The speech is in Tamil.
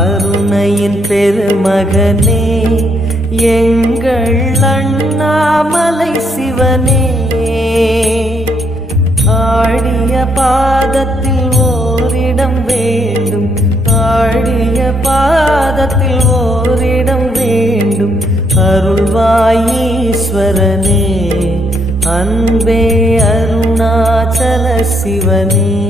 அருணையின் பெருமகனே எங்கள் அண்ணாமலை சிவனே, ஆடிய பாதத்தில் ஓரிடம் வேண்டும், ஆடிய பாதத்தில் ஓரிடம் வேண்டும். அருள்வாயீஸ்வரனே, அன்பே அருணாச்சல சிவனே.